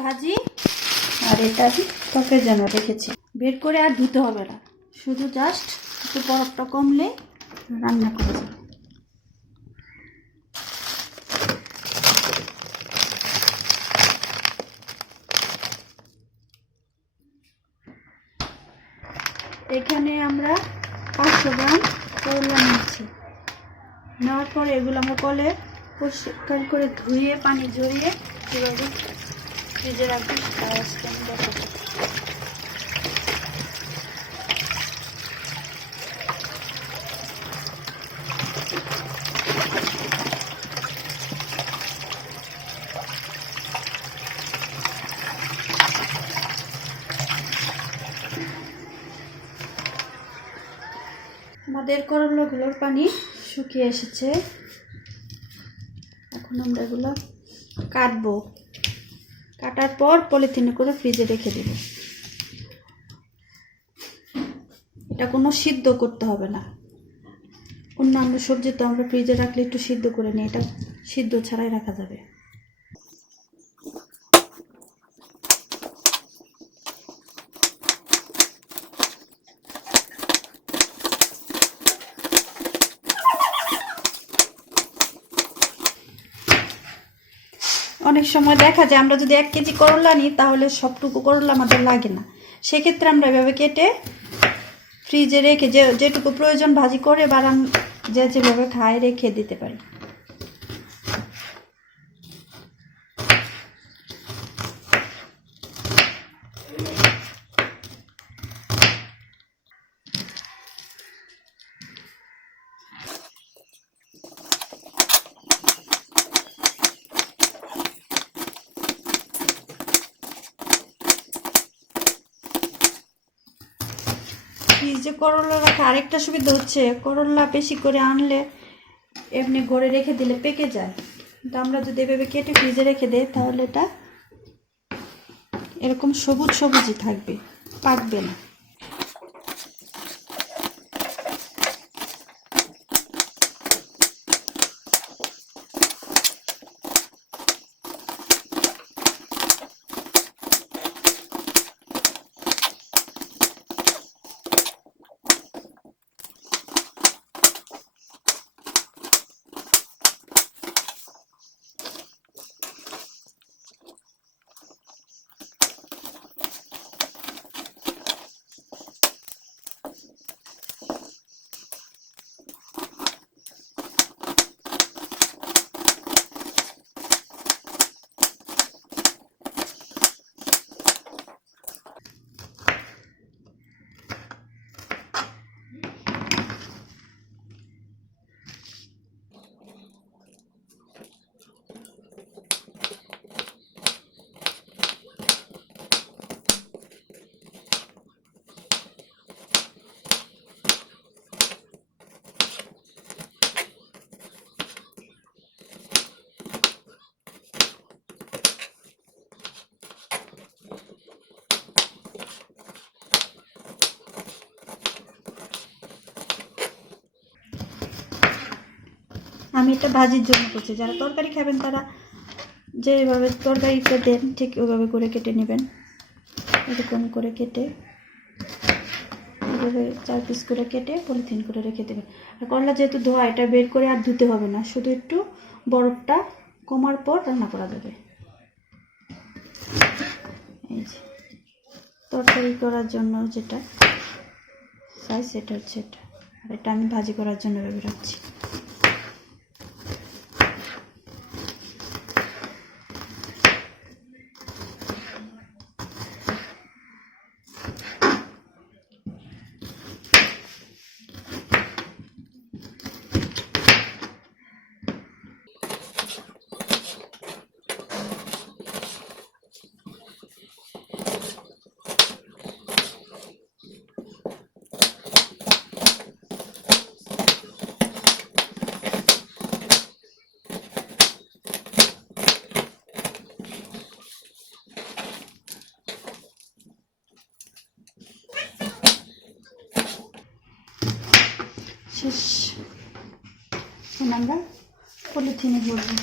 ভাজি আর এটা ত্বকের জন্য রেখেছি। বের করে আর ধুতে হবে না, শুধু জাস্ট একটু বরফটা কমলে রান্না করা যাবে। এখানে আমরা 500 গ্রাম করলা নিচ্ছি। নেওয়ার পরে এগুলো আমরা কলে পরিষ্কার করে ধুয়ে পানি ঝরিয়ে কীভাবে ফ্রিজে রাখবো আজকে আমি দেখাবো। আমাদের করলাগুলোর পানি শুকিয়ে এসেছে। এখন আমরা এগুলো কাটবো, কাটার পর পলিথিনে করে ফ্রিজে রেখে দেব। এটা কোনো সিদ্ধ করতে হবে না। অন্যান্য সবজি তো আমরা ফ্রিজে রাখলে একটু সিদ্ধ করে নিই, এটা সিদ্ধ ছাড়াই রাখা যাবে। অনেক সময় দেখা যায় আমরা যদি 1 কেজি করলা নিই তাহলে সবটুকু করলা আমাদের লাগে না। সেক্ষেত্রে আমরা এভাবে কেটে ফ্রিজে রেখে যেটুকু প্রয়োজন ভাজি করে বা যেভাবে খায় রেখে দিতে পারি। ফ্রিজে করলা রাখা আরেকটা সুবিধা হচ্ছে, করলা বেশি করে আনলে এমনি ঘরে রেখে দিলে পেকে যায়। কিন্তু আমরা যদি এভাবে কেটে ফ্রিজে রেখে দিই তাহলে এটা এরকম সবুজ সবুজই থাকবে, পাকবে না। আমি এটা ভাজির জন্য করছি, যারা তরকারি খাবেন তারা যেভাবে তরকারিটা দেন ঠিক ওইভাবে করে কেটে নেবেন। এরকম করে কেটে এভাবে 4 পিস করে কেটে পলিথিন করে রেখে দেবেন। আর করলা যেহেতু ধোয়া, এটা বের করে আর ধুতে হবে না, শুধু একটু বরফটা কমার পর রান্না করা যাবে। এই যে তরকারি করার জন্য যেটা সাইজ সেটা হচ্ছে এটা, আর এটা আমি ভাজি করার জন্য ভেবে রাখছি। শেষ, আমরা পলিথিনে ভরবো।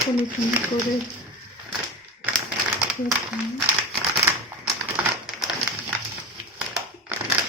পলিথিনে করে